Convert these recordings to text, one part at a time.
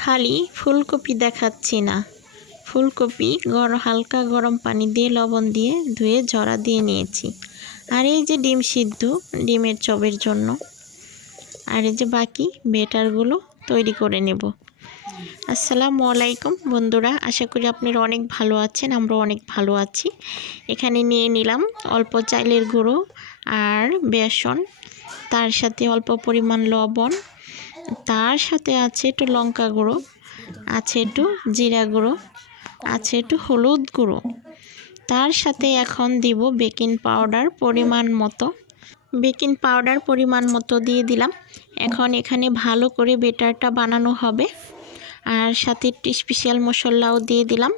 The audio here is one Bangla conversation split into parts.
খালি ফুলকপি দেখাচ্ছি না, ফুলকপি হালকা গরম পানি দিয়ে লবণ দিয়ে ধুয়ে ঝরা দিয়ে নিয়েছি। আর এই যে ডিম সিদ্ধ, ডিমের চপের জন্য। আর এই যে বাকি বেটারগুলো তৈরি করে নেব। আসসালামু আলাইকুম বন্ধুরা, আশা করি আপনারা অনেক ভালো আছেন, আমরা অনেক ভালো আছি। এখানে নিয়ে নিলাম অল্প চালের গুঁড়ো আর বেসন, তার সাথে অল্প পরিমাণ লবণ, তার সাথে আছে একটু লঙ্কা গুঁড়ো, আছে একটু জিরা গুঁড়ো, আছে একটু হলুদ গুঁড়ো, তার সাথে এখন দিব বেকিং পাউডার পরিমাণ মতো। বেকিং পাউডার পরিমাণ মতো দিয়ে দিলাম। এখন এখানে ভালো করে বেটারটা বানানো হবে। আর সাথে একটু স্পেশাল মশলাও দিয়ে দিলাম।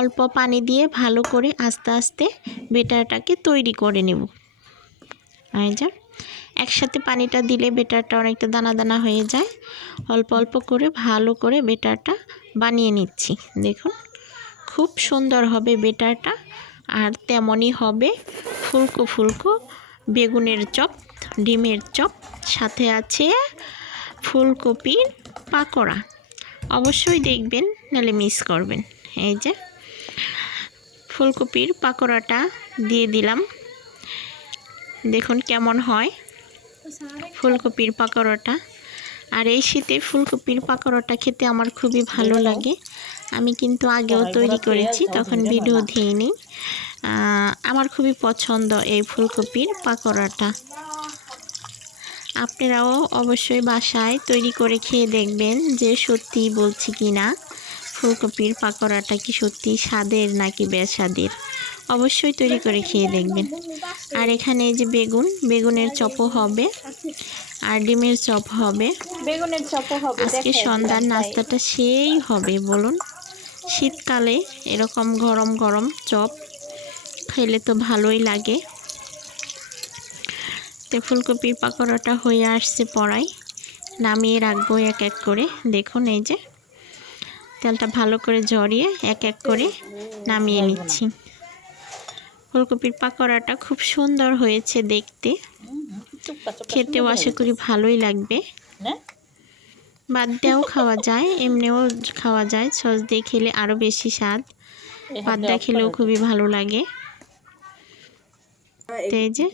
অল্প পানি দিয়ে ভালো করে আস্তে আস্তে বেটারটাকে তৈরি করে নেব। এই যে একসাথে পানিটা দিলে বেটারটা অনেকটা দানা দানা হয়ে যায়। অল্প অল্প করে ভালো করে বেটারটা বানিয়ে নিচ্ছি। দেখুন খুব সুন্দর হবে বেটারটা। আর তেমনই হবে ফুলকো ফুলকো বেগুনের চপ, ডিমের চপ, সাথে আছে ফুলকপির পাকোড়া। অবশ্যই দেখবেন, নাহলে মিস করবেন। এই যে ফুলকপির পাকোড়াটা দিয়ে দিলাম। দেখুন কেমন হয় ফুলকপির পাকোড়াটা। আর এই শীতে ফুলকপির পাকোড়াটা খেতে আমার খুবই ভালো লাগে। আমি কিন্তু আগেও তৈরি করেছি, তখন ভিডিও দিইনি। আমার খুবই পছন্দ এই ফুলকপির পাকোড়াটা। আপনারাও অবশ্যই বাসায় তৈরি করে খেয়ে দেখবেন যে সত্যি বলছি কি না, ফুলকপির পাকোড়াটা কি সত্যি স্বাদের নাকি বেস্বাদের। অবশ্যই তৈরি করে খেয়ে দেখবেন। আর এখানে এই যে বেগুনের চপও হবে আর ডিমের চপ হবে। বেগুনের চপও হবে। আজকে সন্ধ্যার নাস্তাটা সেই হবে বলুন। শীতকালে এরকম গরম গরম চপ খেলে তো ভালোই লাগে। তো ফুলকপির পাকোড়াটা হয়ে আসছে পড়াই, নামিয়ে রাখবো এক এক করে। দেখুন এই যে তেলটা ভালো করে ঝরিয়ে এক এক করে নামিয়ে নিচ্ছি। ফুলকপির পাকোড়াটা খুব সুন্দর হয়েছে দেখতে, খেতেও আশা করি ভালোই লাগবে। বাদ দিয়েও খাওয়া যায়, এমনিও খাওয়া যায়, সস দিয়ে খেলে আরও বেশি স্বাদ। বাদ দিয়ে খেলেও খুবই ভালো লাগে। তো এই যে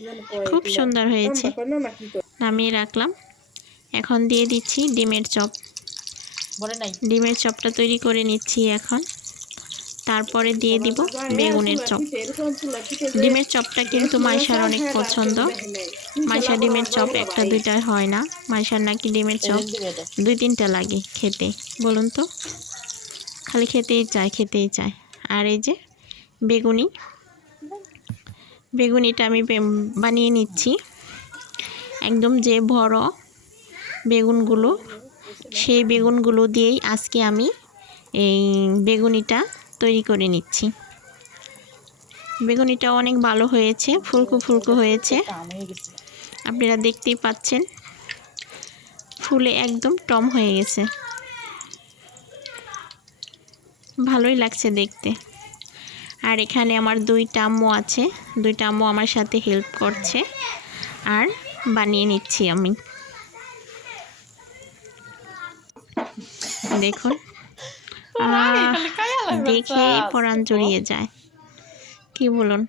খুব সুন্দর হয়েছে, নামিয়ে রাখলাম। এখন দিয়ে দিচ্ছি ডিমের চপ। ডিমের চপটা তৈরি করে নিচ্ছি এখন। তারপরে দিয়ে দিব বেগুনের চপ। ডিমের চপটা কিন্তু মাইশার অনেক পছন্দ। মাইশা ডিমের চপ একটা দুইটা হয় না, মাইশার নাকি ডিমের চপ 2-3টা লাগে খেতে। বলুন তো, খালি খেতেই চায়। আর এই যে বেগুনিটা আমি বানিয়ে নিচ্ছি। একদম যে বড় বেগুনগুলো, সেই বেগুনগুলো দিয়েই আজকে আমি এই বেগুনিটা তৈরি করে নিচ্ছি। বেগুনিটা অনেক ভালো হয়েছে, ফুলকো ফুলকো হয়েছে। আপনারা দেখতেই পাচ্ছেন, ফুলে একদম টম হয়ে গেছে। ভালোই লাগছে দেখতে। আর এখানে আমার 2টা আম্মু আছে, 2টা আম্মু আমার সাথে হেল্প করছে আর বানিয়ে নিচ্ছি আমি। দেখুন দেখেই পরাণ জড়িয়ে যায়, কি বলুন।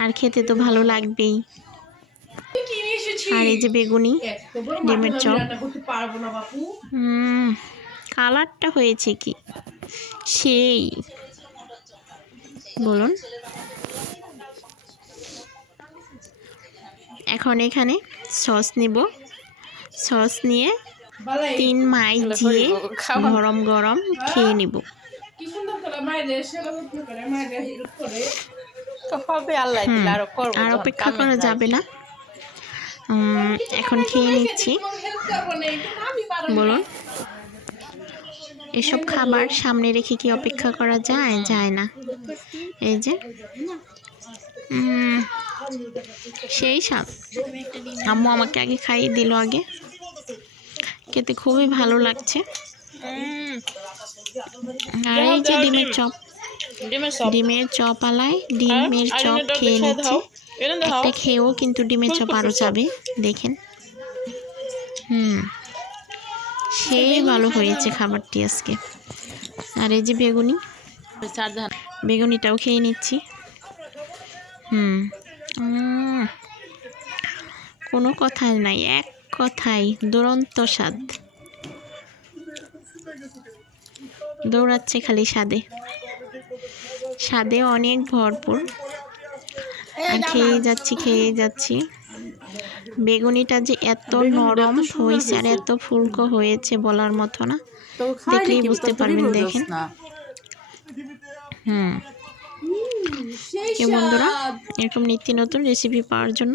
আর খেতে তো ভালো লাগবেই। আর এই যে বেগুনি ডিমের চপ, কালারটা হয়েছে কি সেই বলুন। এখন এখানে সস নিব। সস নিয়ে 3 মাই দিয়ে গরম গরম খেয়ে নিব। আর অপেক্ষা করা যাবে না, এখন খেয়ে নিচ্ছি। বলুন, এসব খাবার সামনে রেখে কি অপেক্ষা করা যায় না। এই যে সেই স্বাদ। আম্মু আমাকে আগে খাইয়ে দিল, আগে খেতে খুবই ভালো লাগছে। আর এই যে ডিমের চপ আলাই ডিমের চপ খেয়ে নিচ্ছে। একটা খেয়েও কিন্তু ডিমের চপ আরও যাবে, দেখেন। সেই ভালো হয়েছে খাবারটি আজকে। আর এই যে বেগুনি, বেগুনিটাও খেয়ে নিচ্ছি। কোনো কথাই নাই, এক কথাই দুরন্ত স্বাদ। দৌড়াচ্ছে খালি স্বাদে, স্বাদে অনেক ভরপুর। আর খেয়ে যাচ্ছি। বেগুনিটা যে এত নরম হয়েছে আর এত ফুলকো হয়েছে বলার মতো না, দেখলেই বুঝতে পারবেন। দেখেন। বন্ধুরা, এরকম নিত্য নতুন রেসিপি পাওয়ার জন্য